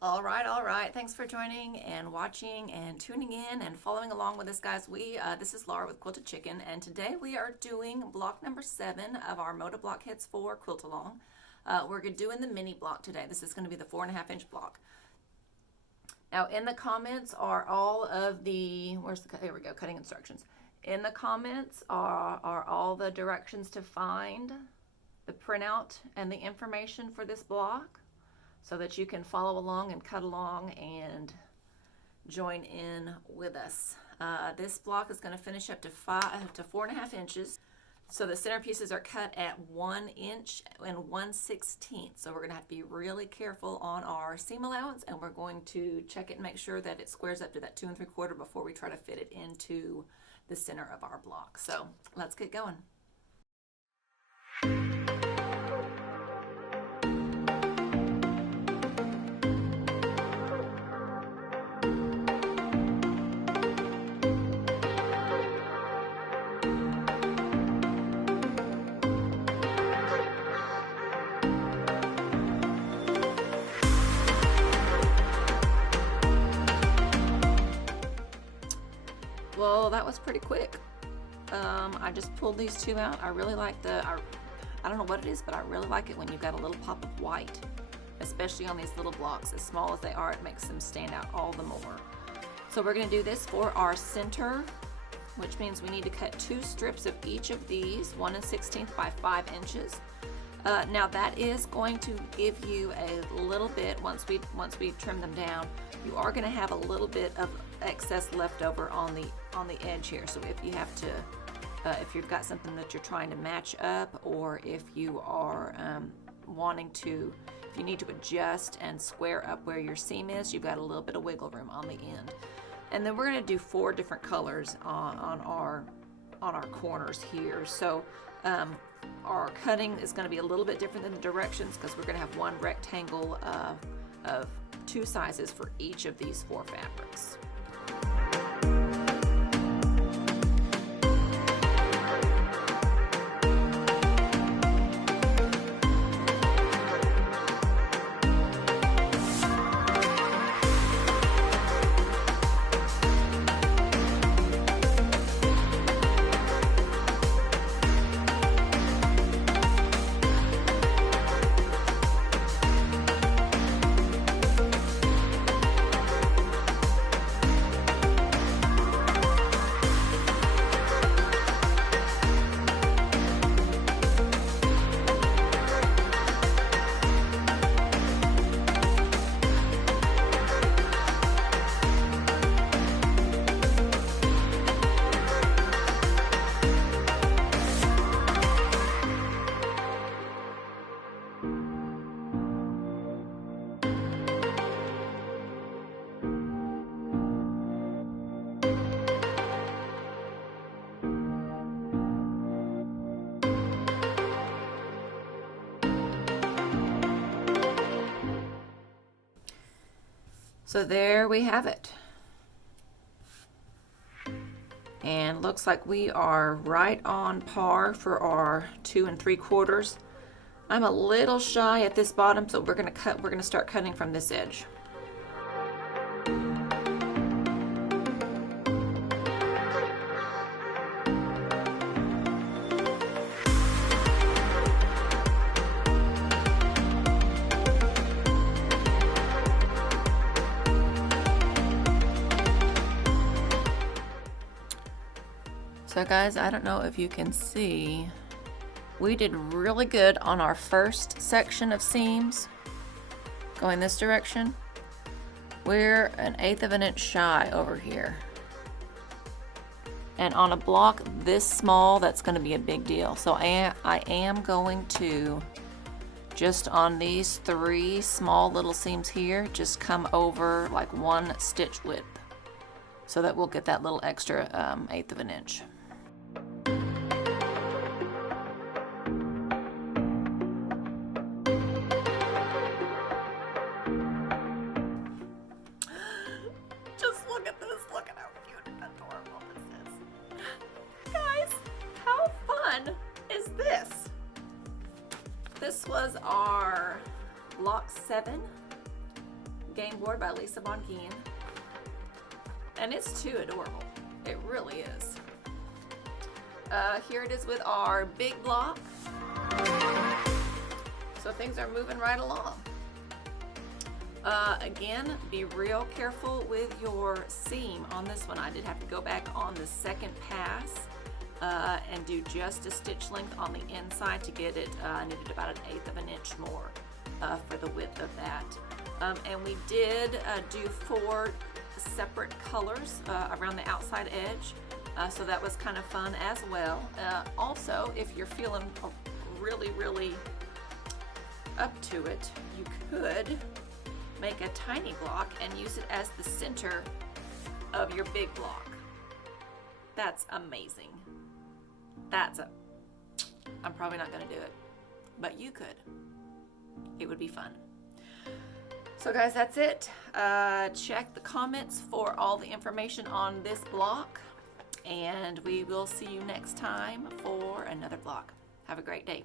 All right. Thanks for joining and watching and tuning in and following along with us, guys. This is Laura with Quilted Chicken, and today we are doing block number 7 of our Moda block kits for Quilt Along. We're doing the mini block today. This is going to be the 4.5-inch block. Now, in the comments are all of the, here we go, cutting instructions. In the comments are all the directions to find the printout and the information for this block, so that you can follow along and cut along and join in with us. This block is going to finish up to 4.5 inches. So the center pieces are cut at 1 inch and 1/16. So we're going to have to be really careful on our seam allowance, and we're going to check it and make sure that it squares up to that 2 3/4 before we try to fit it into the center of our block. So let's get going. Well, that was pretty quick. I just pulled these two out. I really like I don't know what it is, but I really like it when you've got a little pop of white, especially on these little blocks. As small as they are, it makes them stand out all the more. So we're going to do this for our center, which means we need to cut 2 strips of each of these, 1 1/16 by 5 inches. Now that is going to give you a little bit, once we trim them down, you are going to have a little bit of excess left over on the edge here. So if you have to, if you've got something that you're trying to match up, or if you are if you need to adjust and square up where your seam is, you've got a little bit of wiggle room on the end. And then we're going to do 4 different colors on our corners here. So our cutting is going to be a little bit different than the directions, because we're going to have one rectangle of 2 sizes for each of these 4 fabrics. So there we have it. And looks like we are right on par for our 2 3/4. I'm a little shy at this bottom, so we're gonna start cutting from this edge. So guys, I don't know if you can see, we did really good on our first section of seams going this direction. We're 1/8 of an inch shy over here. And on a block this small, that's going to be a big deal. So I am going to, just on these 3 small little seams here, just come over like 1 stitch width, so that we'll get that little extra 1/8 of an inch. This was our block 7 game board by Lisa Bongean. And it's too adorable. It really is. Here it is with our big block. So things are moving right along. Again, be real careful with your seam on this one. I did have to go back on the second pass and do just a stitch length on the inside to get it. I needed about 1/8 of an inch more for the width of that. And we did do 4 separate colors around the outside edge. So that was kind of fun as well. Also, if you're feeling really up to it, you could make a tiny block and use it as the center of your big block. That's amazing. I'm probably not going to do it, but you could. It would be fun. So guys, that's it. Check the comments for all the information on this block, and we will see you next time for another block. Have a great day.